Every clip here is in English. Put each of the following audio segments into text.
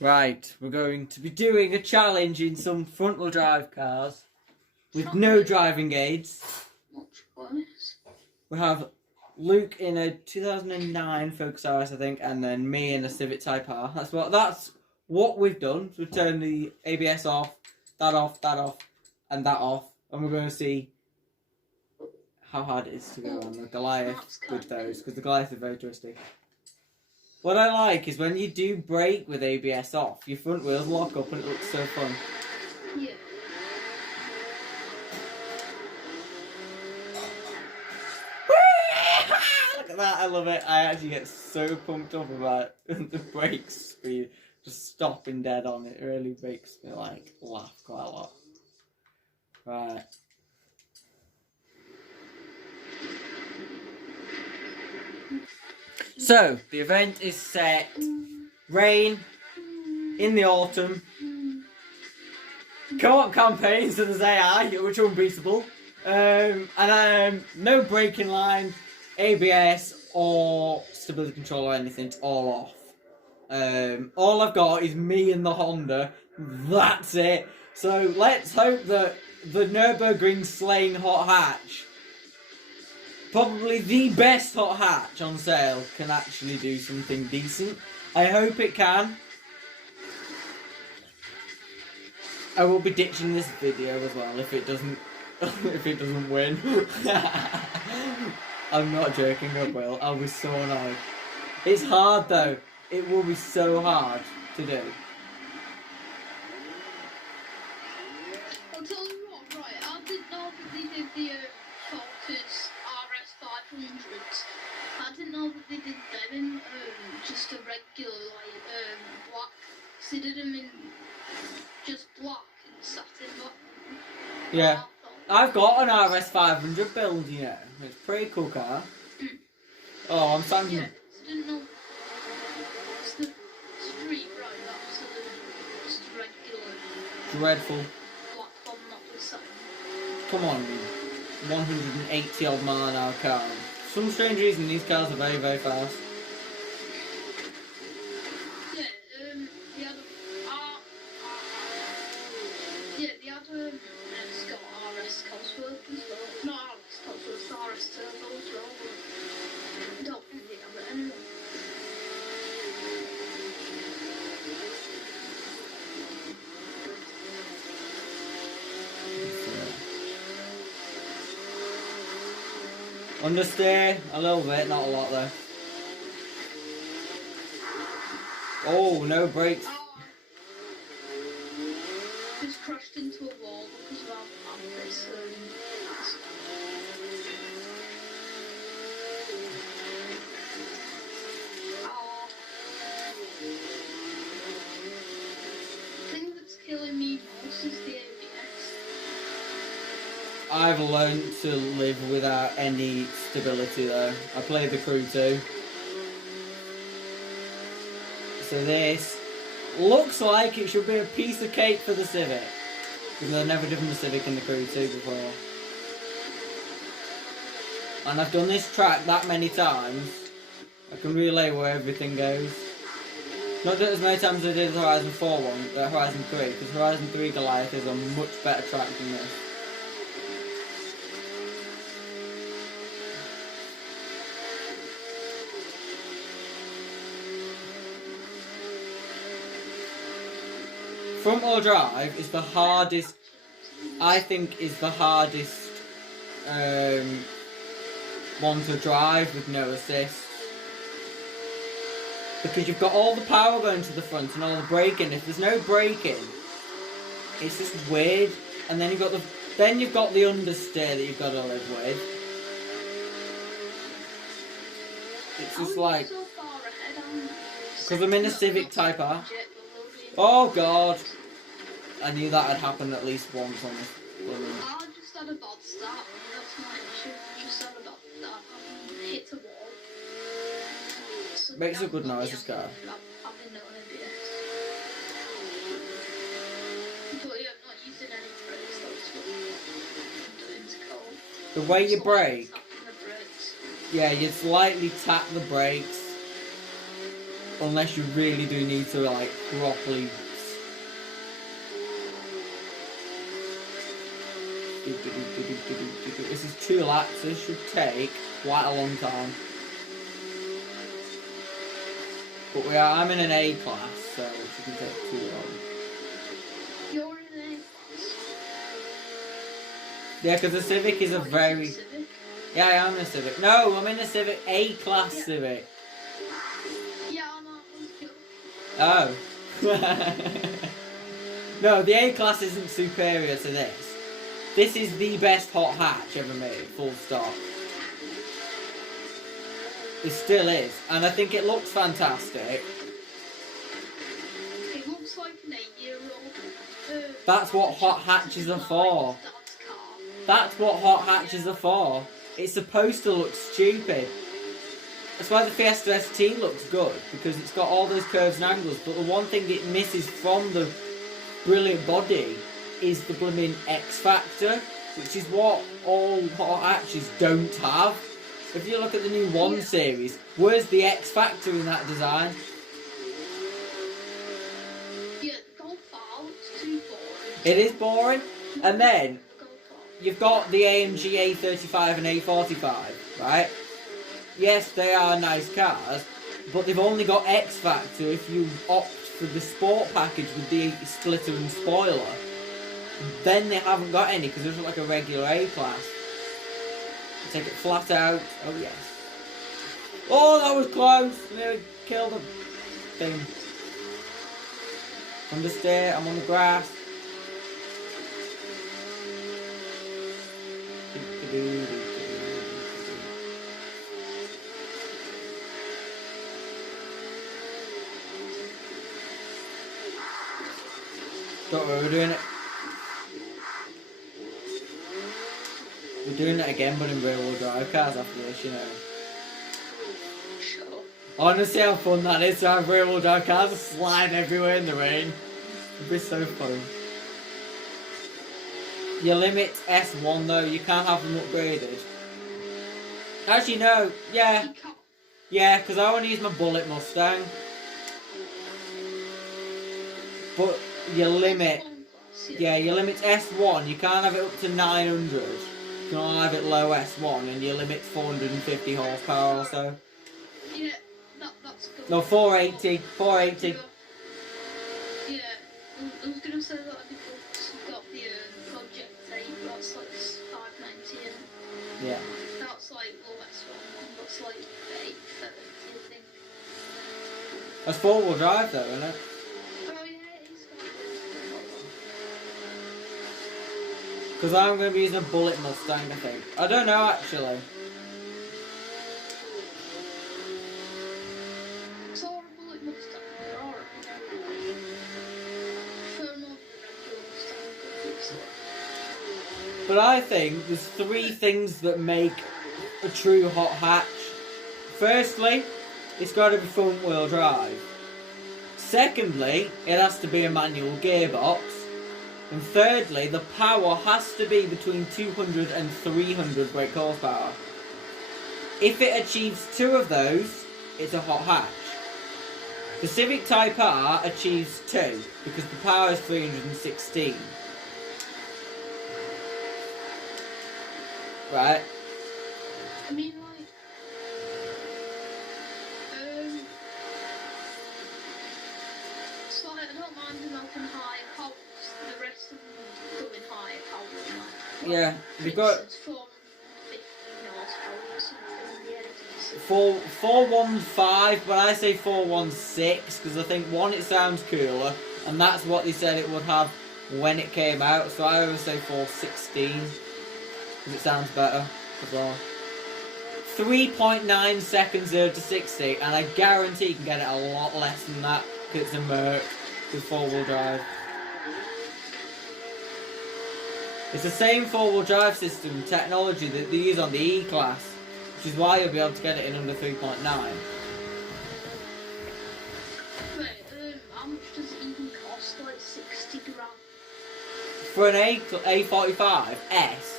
Right, we're going to be doing a challenge in some front-wheel drive cars with no driving aids. We have Luke in a 2009 Focus RS, I think, and then me in a Civic Type R. That's what we've done. We've turned the ABS off, and that off, and we're going to see how hard it is to go on the Goliath with those, because the Goliath is very twisty. What I like is when you do brake with ABS off, your front wheels lock up and it looks so fun. Yeah. Look at that, I love it. I actually get so pumped up about the brake speed. Just stopping dead on it really makes me like laugh quite a lot. Right. So, the event is set. Rain in the autumn. Co-op campaign, so there's AI, which are unbeatable. No braking line, ABS, or stability control or anything. It's all off. All I've got is me and the Honda. That's it. So let's hope that the Nürburgring Slane Hot Hatch, probably the best hot hatch on sale, can actually do something decent. I hope it can. I will be ditching this video as well if it doesn't win. I'm not joking, I will. I'll be so annoyed. It's hard though. It will be so hard to do. I'll tell you what, right, I didn't know that they did the Focus RS500s. I didn't know that they did them in just a regular, like, black. So they did them in just black and satin black. Yeah. I've got an RS500 build, you know. It's a pretty cool car. Oh, I'm sounding... Yeah, so I didn't know. It's the street, right, that's the just regular... Dreadful. Black one, not the same. Come on, 180 odd mile an hour car. For some strange reason, these cars are very, very fast. Yeah, they had they had Scott RS Cosworth as well. Not RS Cosworth, RS Turbo as well. I don't think they have it anymore. Understeer a little bit, not a lot though. Oh, no brakes. Just crashed into a wall because of how this. The thing that's killing me most is the ABS. I've learned to live without any stability though. I play the Crew 2. So this looks like it should be a piece of cake for the Civic. Because I've never driven the Civic in the Crew 2 before. And I've done this track that many times, I can relay where everything goes. Not done it as many times as I did the Horizon 4 one, Horizon 3, because Horizon 3 Goliath is a much better track than this. Front-wheel drive is the hardest, I think, is the hardest one to drive with no assist. Because you've got all the power going to the front and all the braking. If there's no braking, it's just weird. And then you've got the understeer that you've got to live with. It's just like, because I'm in a Civic Type R. Oh god! I knew that had happened at least once on this. I just had a bad start. That's my issue. Just had a bad start. I hit a wall. So Makes a good noise, this car. I've been no ABS. But yeah, I'm not using any brakes. That's what I'm doing to cold. The way you brake, Tapping the brakes. yeah, you slightly tap the brakes. unless you really do need to like properly. This is 2 laps, so this should take quite a long time. But I'm in an A class, so it shouldn't take too long. You're in an A class? Yeah, because the Civic is a very... Yeah, I am in a Civic. No, I'm in a Civic, A class Civic. Yeah, I'm Oh. No, the A class isn't superior to this. This is the best hot hatch ever made, full stop. It still is, and I think it looks fantastic. It looks like an 8-year-old. That's what hot hatches are for. That's what hot hatches are for. It's supposed to look stupid. That's why the Fiesta ST looks good, because it's got all those curves and angles, but the one thing it misses from the brilliant body is the blooming X Factor, which is what all hot hatches don't have. If you look at the new 1 series, where's the X Factor in that design? Yeah, the gold bar looks too boring. It is boring. And then, you've got the AMG A35 and A45, right? Yes, they are nice cars, but they've only got X Factor if you opt for the sport package with the splitter and spoiler. Then they haven't got any, because it's like a regular A class. Take it flat out. Oh yes. Oh, that was close. Nearly killed the thing. Understeer. I'm on the grass. Don't worry, we're doing it. We're doing it again, but in rear-wheel drive cars after this, you know. Sure. Honestly, how fun that is to have rear-wheel drive cars sliding everywhere in the rain. It'd be so fun. Your limit S1 though, you can't have them upgraded. Actually, no. Yeah. Yeah, because I want to use my Bullet Mustang. But your limit... Yeah, your limit's S1. You can't have it up to 900. You can only have it low S1, and your limit's 450 horsepower or so. Yeah, that's good. No, 480. 480. Yeah, I was gonna say that because you've got the Project 8, that's like 590, and Yeah. that's like low S1, and that's like 830, I think. That's 4-wheel drive though, isn't it? Oh yeah, it is. Because I'm going to be using a Bullet Mustang, I think. I don't know, actually. It's all a Bullet Mustang, or But I think there's 3 things that make a true hot hatch. Firstly, it's got to be front wheel drive. Secondly, it has to be a manual gearbox. And thirdly, the power has to be between 200 and 300 brake horsepower. If it achieves 2 of those, it's a hot hatch. The Civic Type R achieves 2 because the power is 316. Right? I mean, like, so I don't mind them up in high powers. The rest of them go in high power. Yeah, we've got it's 450 horsepower or something. Yeah, 415, but I say 416 because I think 1, it sounds cooler, and that's what they said it would have when it came out. So I always say 416 because it sounds better as well. 3.9 seconds 0 to 60, and I guarantee you can get it a lot less than that because it's a Merc with 4-wheel drive. It's the same 4-wheel drive system technology that they use on the E-Class, which is why you'll be able to get it in under 3.9. Wait, how much does it even cost? Like 60 grand? For an A45 S,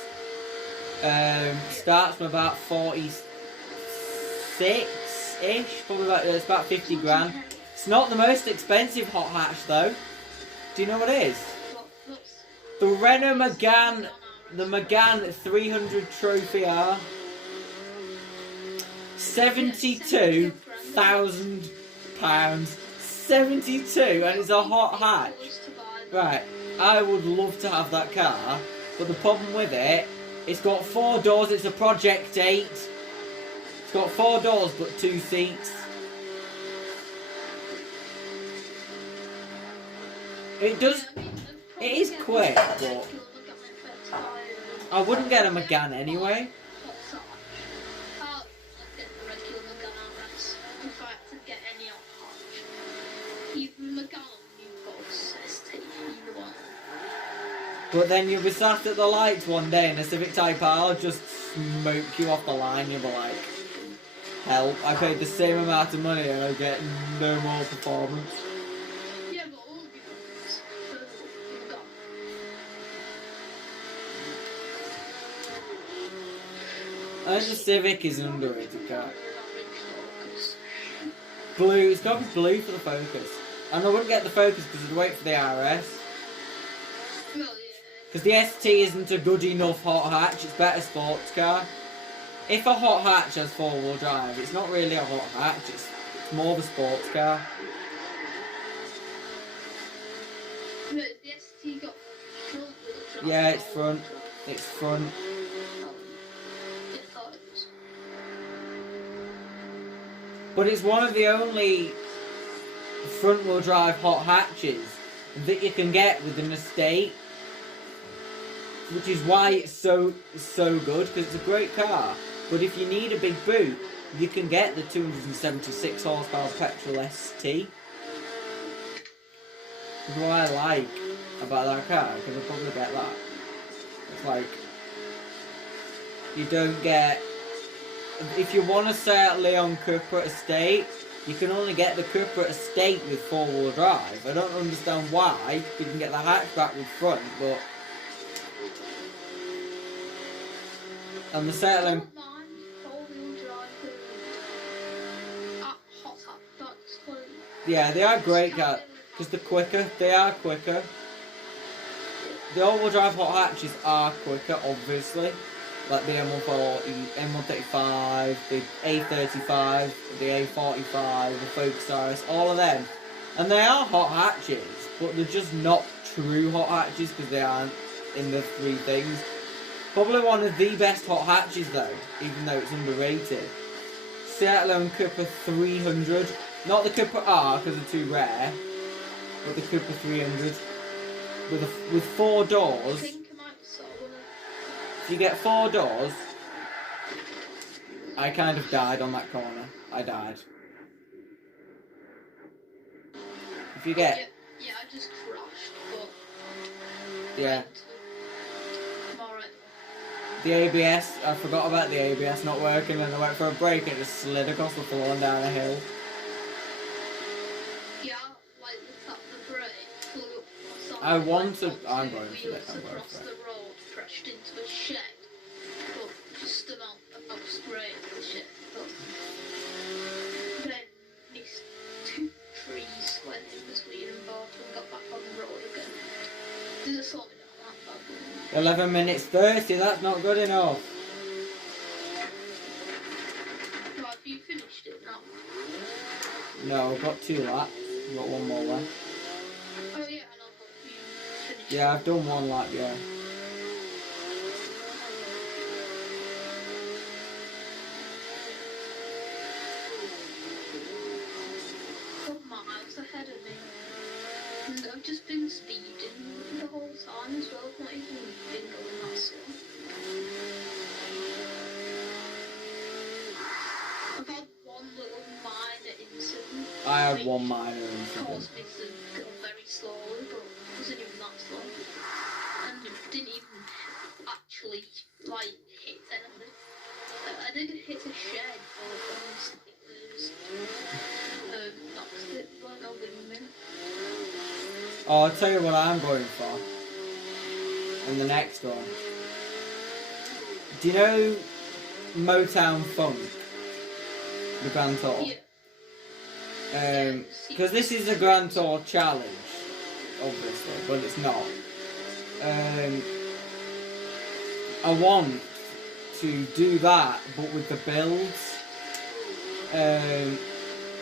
starts from about 46-ish, probably about, it's about 50 grand. It's not the most expensive hot hatch though. Do you know what it is? What's The Renault Megane, the Megane 300 Trophy R. £72,000. 72, and it's a hot hatch. Right, I would love to have that car, but the problem with it, it's got 4 doors, it's a Project 8. It's got 4 doors but 2 seats. It does, it is quick, but I wouldn't get a Megane anyway. But then you'll be sat at the lights one day and a Civic Type R will just smoke you off the line. You'll be like, help, I paid the same amount of money and I get no more performance. Yeah, but all of you got. I think the Civic is an underrated car. Blue, it's got to be blue for the Focus. And I wouldn't get the Focus because I'd wait for the RS. Well, yeah. Because the ST isn't a good enough hot hatch, it's better sports car. If a hot hatch has 4-wheel drive, it's not really a hot hatch, it's more of a sports car. But the ST got front wheel drive. Yeah, it's front. It's front. Yeah, I thought it was. But it's one of the only front-wheel drive hot hatches that you can get with an estate. Which is why it's so good, because it's a great car. But if you need a big boot, you can get the 276 horsepower petrol ST. That's what I like about that car, because I'll probably get that. It's like, you don't get, if you want to stay at Leon Cooper Estate, you can only get the Cooper Estate with 4-wheel drive. I don't understand why. You can get the hatchback with front, but... And the settling... I don't mind 4-wheel drive hot hatchbacks. Yeah, they are great cars. Because they're quicker. They are quicker. The all-wheel drive hot hatches are quicker, obviously. Like the M140, M135, the A35, the A45, the Focus RS, all of them. And they are hot hatches, but they're just not true hot hatches because they aren't in the 3 things. Probably one of the best hot hatches though, even though it's underrated. Seattle and Cooper 300. Not the Cooper R because they're too rare, but the Cooper 300 with 4 doors. If you get 4 doors, I kind of died on that corner. I died. If you get... Yeah, I just crashed, but... Yeah. The ABS, I forgot about the ABS not working and I went for a break and it just slid across the floor and down a hill. Yeah, like the brake flew up my side. I'm going for it. Across the road, crashed into a shed, but just about sprayed the shed. But then these 2 trees went in between and both and got back on the road again. Did it slow me down that bad? 11 minutes 30, that's not good enough. Well, have you finished it now? No, I've got 2 laps. I've got 1 more left. Oh yeah, I know, but you finished Yeah, I've done 1 lap, yeah. Miles ahead of me. And I've just been speeding the whole time as well. I've not even been going that slow. I've had 1 little minor incident. I had 1 minor incident. Caused me to go very slowly, but it wasn't even that slow. And it didn't even actually, like, hit anything. I did hit a shed, but honestly, it was... Oh, I'll tell you what I'm going for. And the next one. Do you know Motown Funk? The Grand Tour? Yeah. Because this is the Grand Tour Challenge, obviously, but it's not. I want to do that, but with the builds.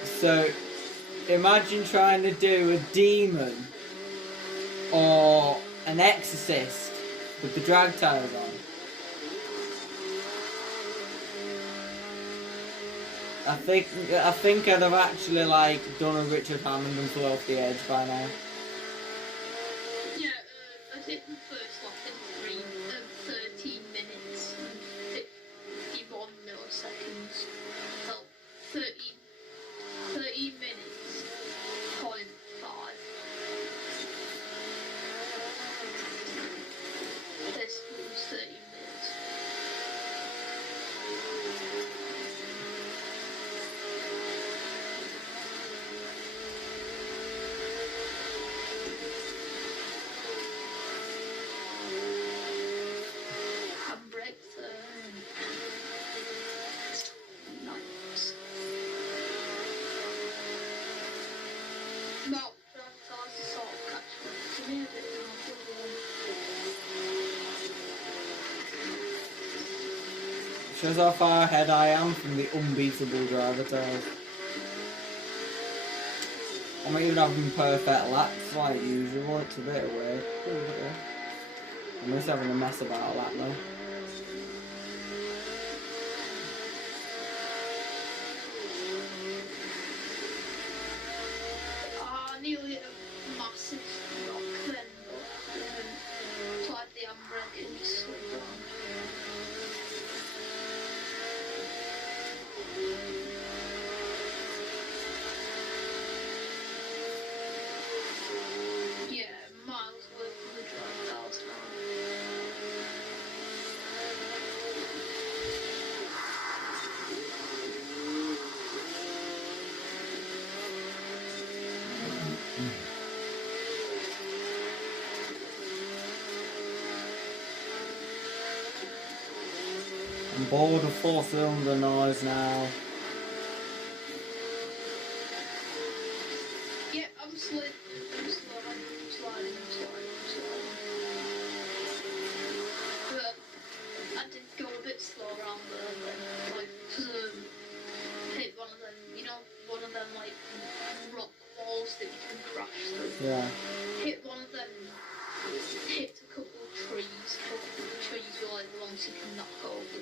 So imagine trying to do a demon or an exorcist with the drag tires on. I think I'd have actually like done a Richard Hammond and flew off the edge by now. Yeah, I did the first lap in 13 minutes and 51 milliseconds. So 13 minutes, .5. This was 30 minutes. Nice. Well, that's sort of catch up to me a bit Shows how far ahead I am from the unbeatable driver tails. I'm not even having perfect laps like usual, it's a bit away. I'm just having a mess about a lap now. Nearly a massive rock then, but tried the handbrake and just slid down. Yeah, miles away from the drive cars now. I'm bored of 4-cylinder noise now. Yeah, I'm sliding. But I did go a bit slow around there, like, hit one of them, one of them, like, rock walls that you can crash through. Yeah. Hit one of them, hit a couple of trees were like the ones you can knock over.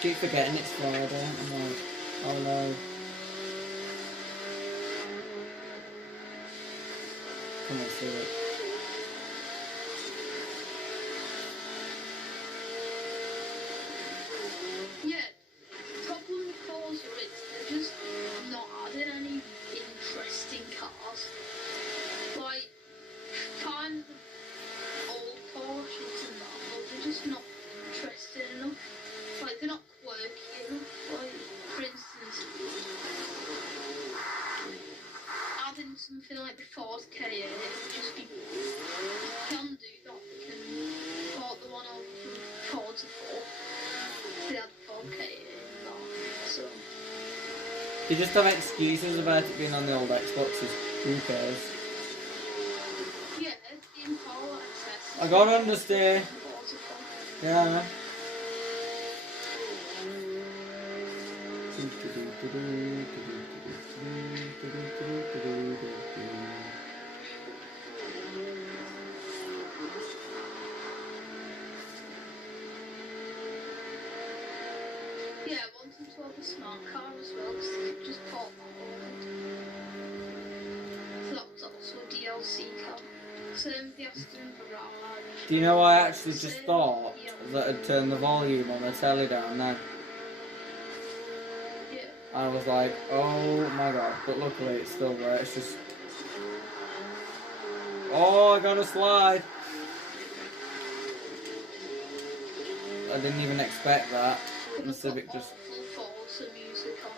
Keep forgetting it's Friday. I'm like, oh no. Come on, see it. Yeah, problem with Forza is they're just not adding any interesting cars. Like, find the old Porsches and that, but they're just not interesting enough. Like, they're not quirky enough. Like, for instance, adding something like the Ford Ka, it would just be, can do that. They can port the one over from Forza 4. They had Ford Ka in that, so. You just have excuses about it being on the old Xboxes. Who cares? Yeah, the Impala access. I gotta understand. Yeah. Yeah, I wanted to have a smart car as well, because they could just port that over. So that was also a DLC car. Same the Aston Barrage. Do you know I actually just thought that I'd turn the volume on the telly down now? Yeah. I was like, oh my god, but luckily it's still there, it's just... Oh, I got a slide! I didn't even expect that. The Civic just... Forza music on.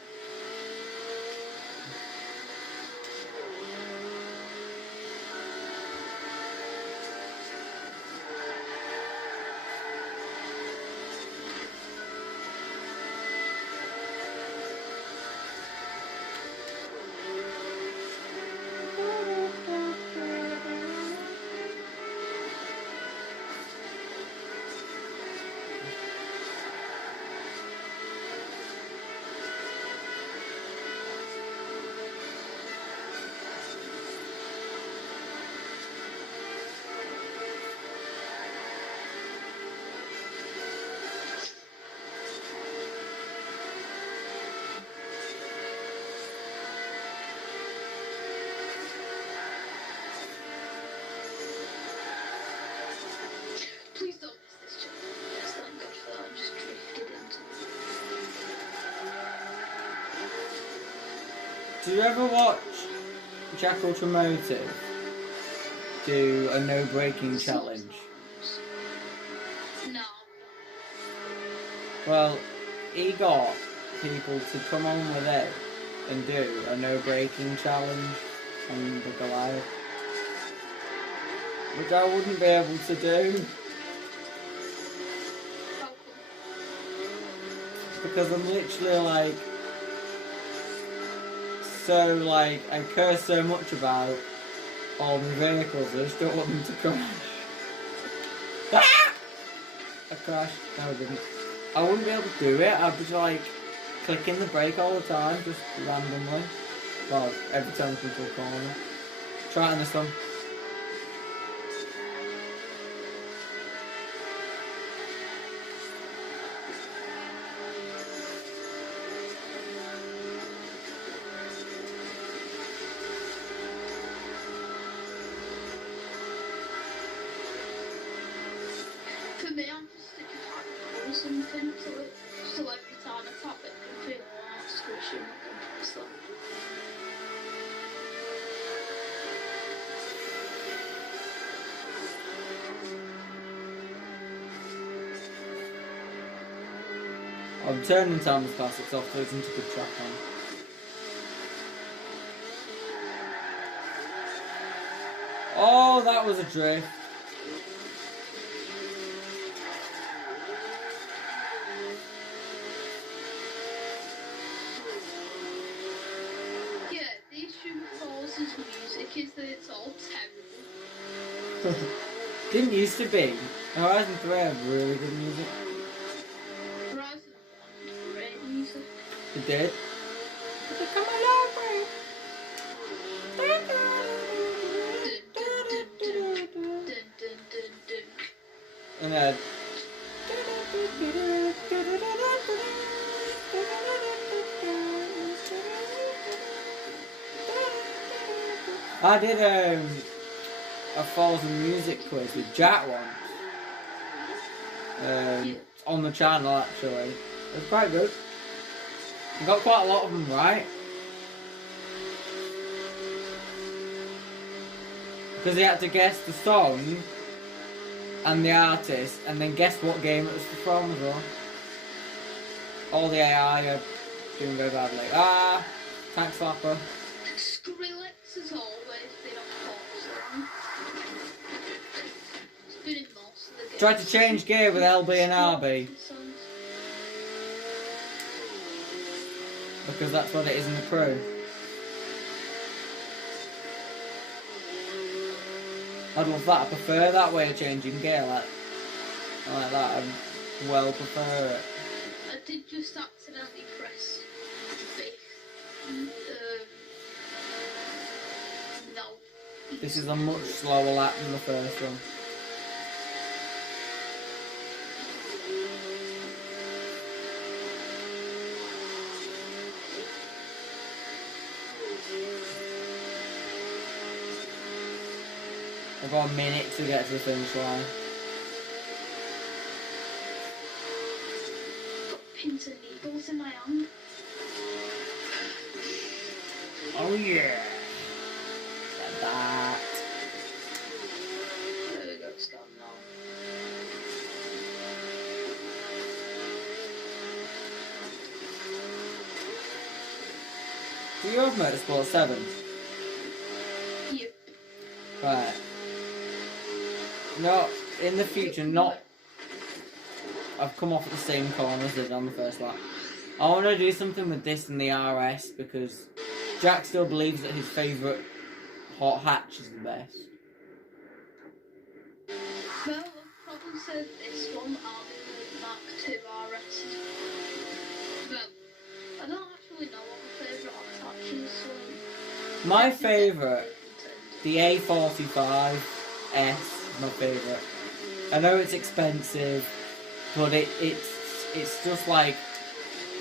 Do you ever watch Jack Ultramotive do a no braking challenge? No. Well, he got people to come on with it and do a no braking challenge on the Goliath, which I wouldn't be able to do because I'm literally like so like I care so much about all my vehicles. I just don't want them to crash. Ah! I crashed. No, I didn't. I wouldn't be able to do it. I'd be like clicking the brake all the time, just randomly. Well, every time I come to a corner. Try it on this one. For me, I'm just sticking to or something, so every time I tap it, I can feel like squishing my compressor. I'm turning Thomas Classics off so it's into good track on. Oh, that was a drift. Yeah, the issue with Forza's music is that it's all terrible. Didn't used to be. Horizon 3 had really good music. Horizon 1 great music. It did. But come a long way. Dun, dun, dun, dun. And then I did a Forza music quiz with Jack once. On the channel actually. It was quite good. I got quite a lot of them right. Because he had to guess the song and the artist and then guess what game it was from as well. All the AI are doing very badly. Ah! Tank slapper. Skrillex has always been on Forza. It's been in most of the games. Tried to change gear with LB and RB. Because that's what it is in the crew. I'd love that. I prefer that way of changing gear. Like that. I well prefer it. I did just accidentally press fifth. No. This is a much slower lap than the first one. I've got a minute to get to the finish line. Got pins and needles in my hand. Oh yeah! Get that. There we go, it's gone now. Do you have Motorsport 7? Yep. Right. No, in the future, not... I've come off at the same corner as I did on the first lap. I want to do something with this and the RS because Jack still believes that his favourite hot hatch is the best. Well, I've probably said this one, I'll be the Mark II RS. Well, I don't actually know what my favourite hot hatch is, so... My favourite, the A45S, is my favourite. I know it's expensive, but it's just like,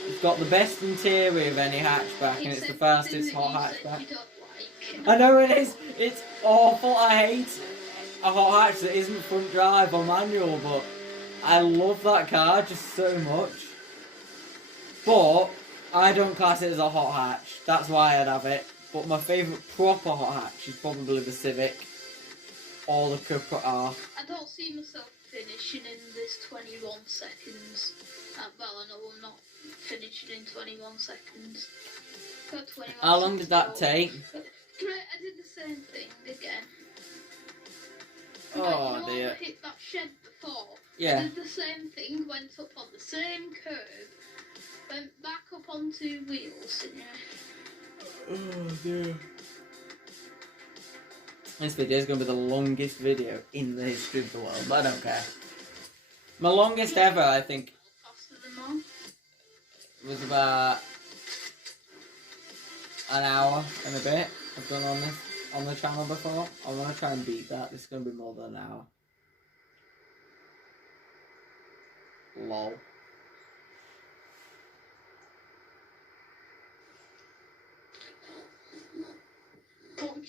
it's got the best interior of any hatchback, and it's the fastest hot hatchback. I know it is. It's awful. I hate a hot hatch that isn't front drive or manual, but I love that car just so much. But I don't class it as a hot hatch. That's why I'd have it. But my favourite proper hot hatch is probably the Civic. Or the Cupra R. I don't see myself finishing in this 21 seconds. Well, I know I'm not finishing in 21 seconds. Got 21 How long did that seconds take? Great, I did the same thing again. Oh, right, dear. I hit that shed before. Yeah. I did the same thing, went up on the same curve, went back up on 2 wheels. And, Oh, dear. This video is going to be the longest video in the history of the world, but I don't care. My longest ever, I think, was about an hour and a bit. I've done on the channel before. I want to try and beat that. This is going to be more than an hour. Lol.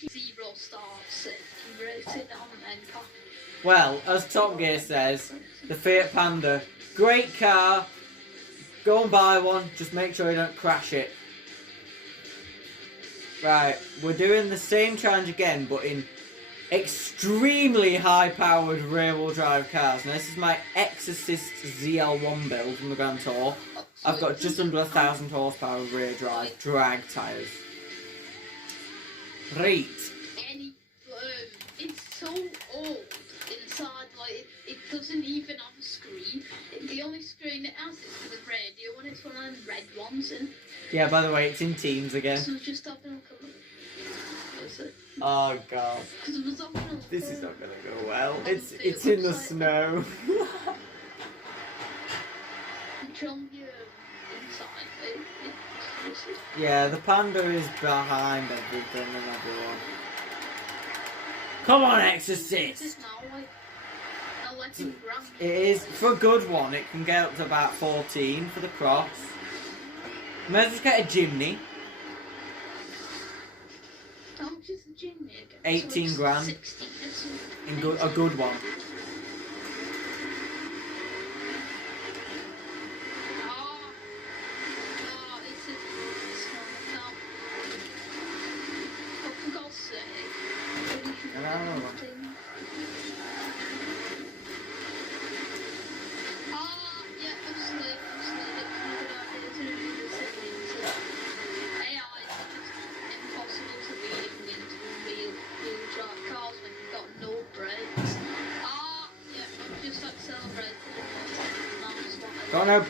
Zero stars. You rate it on NCAP. Well, as Top Gear says, the Fiat Panda, great car. Go and buy one. Just make sure you don't crash it. Right, we're doing the same challenge again, but in extremely high-powered rear-wheel drive cars. Now, this is my Exorcist ZL1 build from the Grand Tour. I've got just under 1,000 horsepower rear drive drag tyres. Right. It's so old inside, like it doesn't even have a screen. The only screen it has is for the radio, and it's one of them red ones. And yeah, by the way, it's in Teams again. so just having a look at it. Oh god. This is not gonna go well. It's in the snow. Yeah, the Panda is behind everything and everyone. Come on, Exorcist! It is, for a good one, it can get up to about 14 for the cross. May as well get a Jimny. How much is the Jimny again? 18 grand. 60, In a good one. Don't know.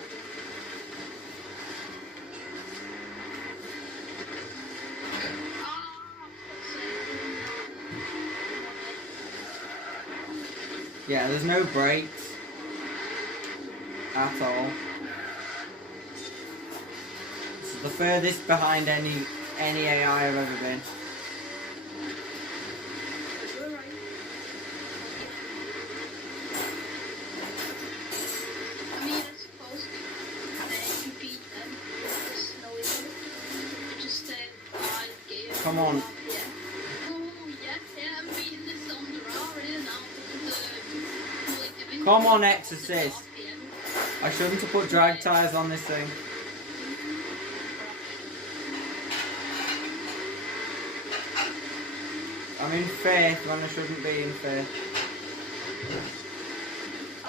Yeah, there's no brakes at all. This is the furthest behind any AI I've ever been. Come on. Come on, Exorcist. I shouldn't have put drag tyres on this thing. I'm in fifth when I shouldn't be in fifth.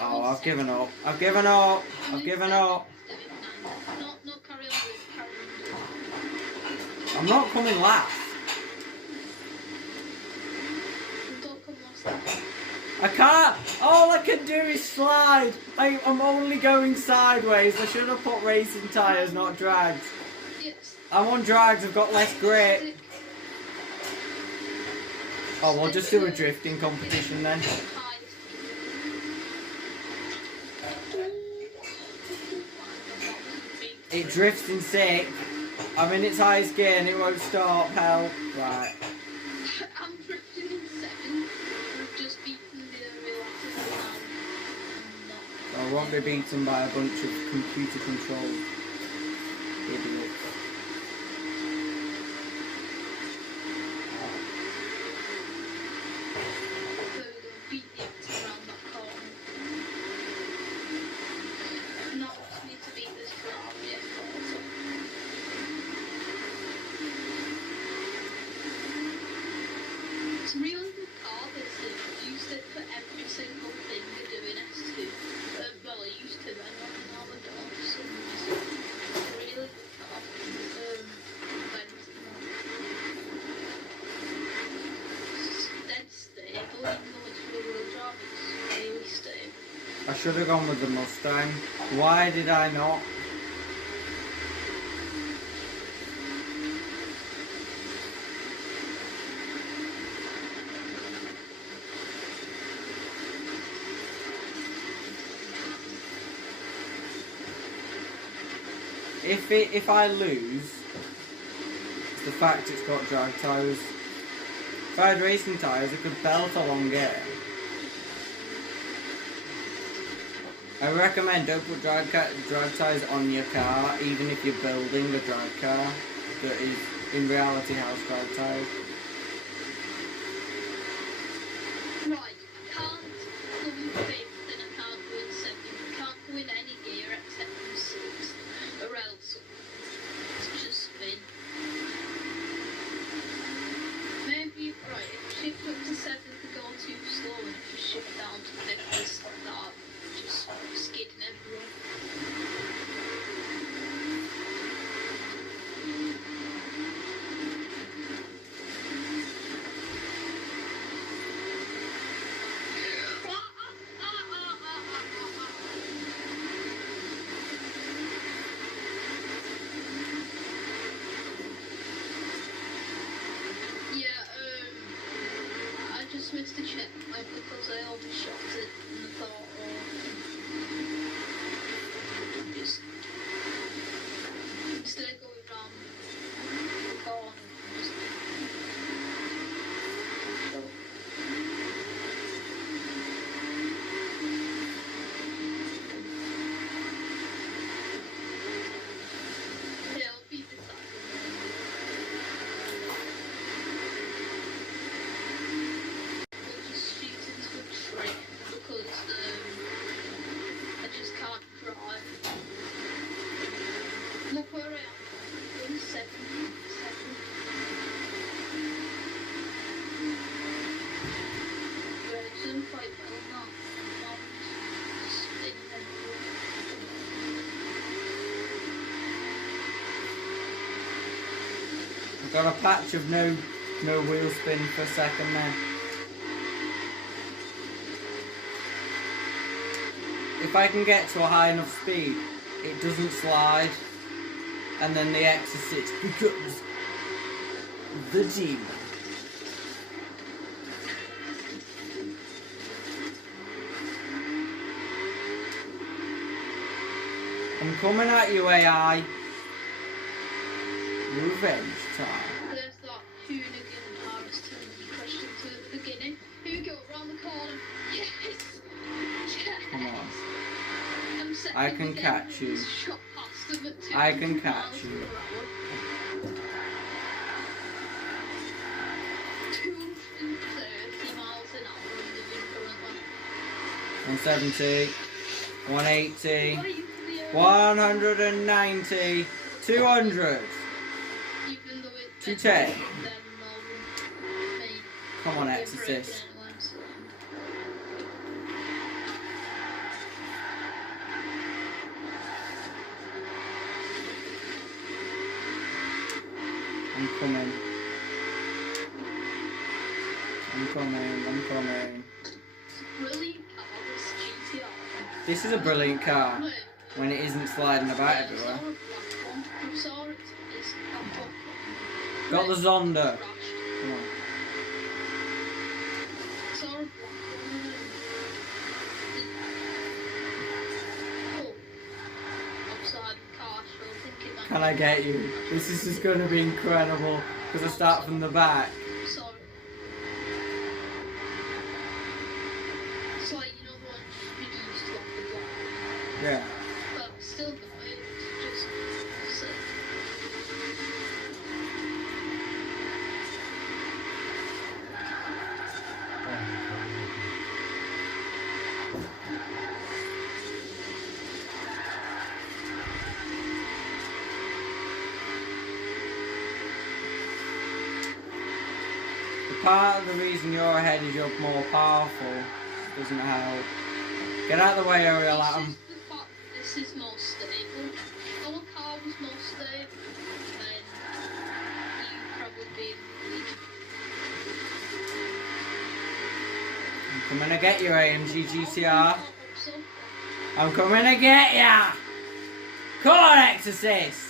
Oh, I've given up. I've given up. I've given up. I'm not coming last. I can't! All I can do is slide! I'm only going sideways. I should have put racing tyres, not drags. I'm on drags, I've got less grip. Oh, we'll just do a drifting competition then. It drifts in sick. I'm in its highest gear and it won't stop. Help. Right. I'm drifting in 7. I've just beaten the real I won't be beaten by a bunch of computer controlled idiots. should have gone with the Mustang. Why did I not? If I lose, it's the fact it's got drag tyres. If I had racing tyres, I could belt along it. I recommend don't put drag tyres on your car, even if you're building a drag car that is in reality has drag tyres. Right, I can't go in fifth and I can't go in second. I can't go in any gear except in sixth, or else it's just spin. Maybe, right, if you shift up to seventh and go too slow, and if you shift down to fifth and start just skidding everywhere. I just missed a checkpoint because I overshot it and I thought, just instead of going round the corner, just go. Yeah, I'll beat this up. I just can't drive. Look where I am. I'm seven. But it's doing quite well now. I'm spinning everywhere. I've got a patch of no wheel spin for a second there. If I can get to a high enough speed, it doesn't slide, and then the X6 becomes the demon. I'm coming at you, AI. Revenge time. There's that hoonigan harvester you crashed into at the beginning. Here we go, round the corner. Yes! Yes! Come on. I'm second I can again. catch you. Shot past them at I can 200 catch miles you. per hour. 230 miles an hour in the wind currently. 170, 180, Why are you for the air? 190, 200. Even though it's 210. them more than me. Come on, They're X braking assist. anyway, so. I'm coming. I'm coming. It's a brilliant car, this GTR. This is a brilliant car Wait, when it isn't sliding about I everywhere. saw a black one. I saw it. It's a black one. Got the Zonda. Crashed. Come on. I saw a black one. Oh, outside the car show, thinking that. Can I get you? This is just going to be incredible because I start from the back. Sorry. It's like, you know, the one you used to off the block. Yeah. But still got it. Just sick. Part of the reason you're ahead is you're more powerful. Doesn't help. Get out of the way, Ariel Atom. This is the fact that this is more stable. If our car was more stable, then you'd probably be in the lead. I'm coming to get you, AMG GTR. So, I'm coming to get ya! Come on, Exorcist!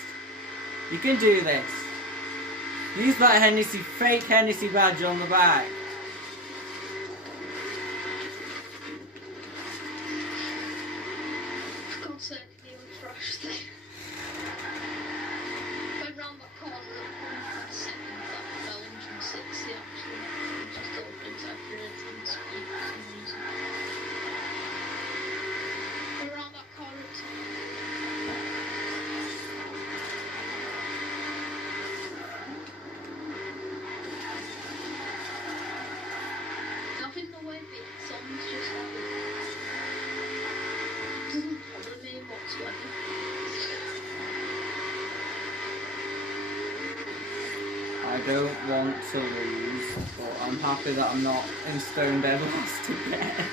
You can do this. Use that Hennessy, fake Hennessy badge on the back. For God's sake, he was rushed there. Went round that corner at 160 actually. Just over exaggerating the speed for some reason. Went round that corner I think the way the songs just like doesn't bother me whatsoever. I don't want to lose, but I'm happy that I'm not in Stone Dead Last again.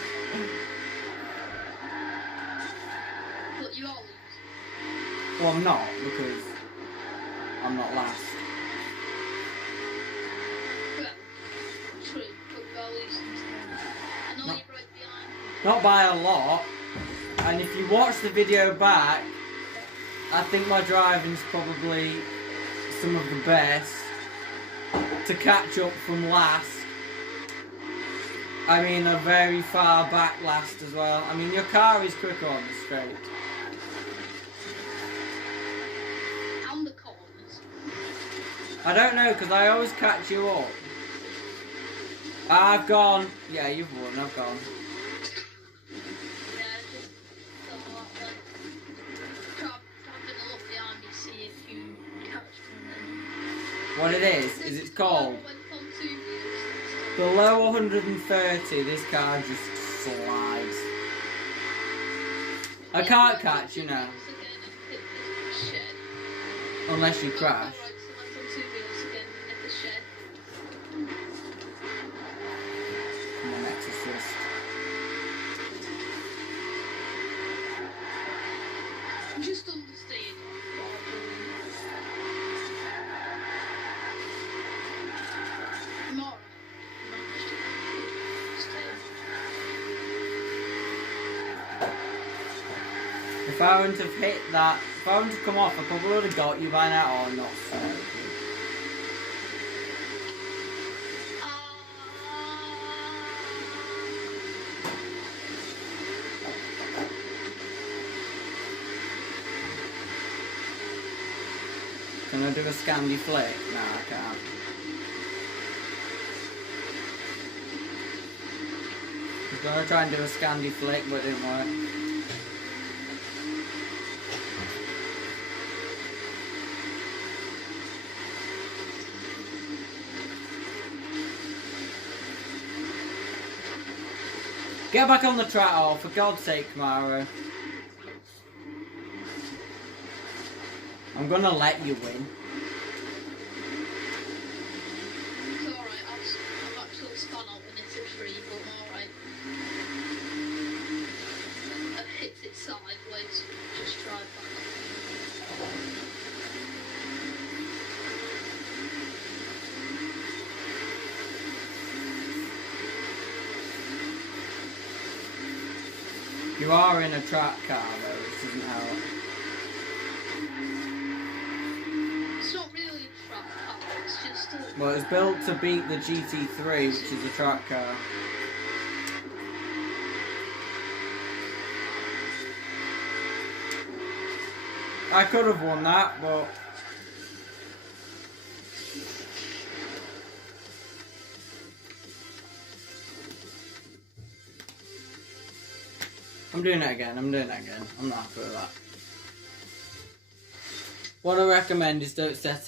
But you are losing. Well, I'm not, because I'm not last. Well, true, but you are losing today. I know you're right behind. Not by a lot. And if you watch the video back, I think my driving's probably some of the best. To catch up from last. I mean, a very far back last as well. I mean, your car is quicker on the straight. And the corners. I don't know, because I always catch you up. I've gone. Yeah, you've won. I've gone. Yeah, just thought like having a look behind you, see if you catch them. What it is it's called below 130. This car just slides. I can't catch you now. Unless you crash. Come on, Exorcist. Just understand. Tomorrow. If I wouldn't have hit that, if I wouldn't have come off, I probably would have got you by now, or not so. Can I do a Scandi flick? No, I can't. I was gonna try and do a Scandi flick, but it didn't work. Get back on the track, oh, for God's sake, Mario. I'm gonna let you win. It's alright, I've actually spun out and it's a tree, but alright. I've hit it sideways, just try back up. You are in a track car though, which doesn't help. It's not really a track car, it's just a... Well, it's built to beat the GT3, which is a track car. I could have won that, but... I'm doing it again, I'm not happy with that. What I recommend is don't set it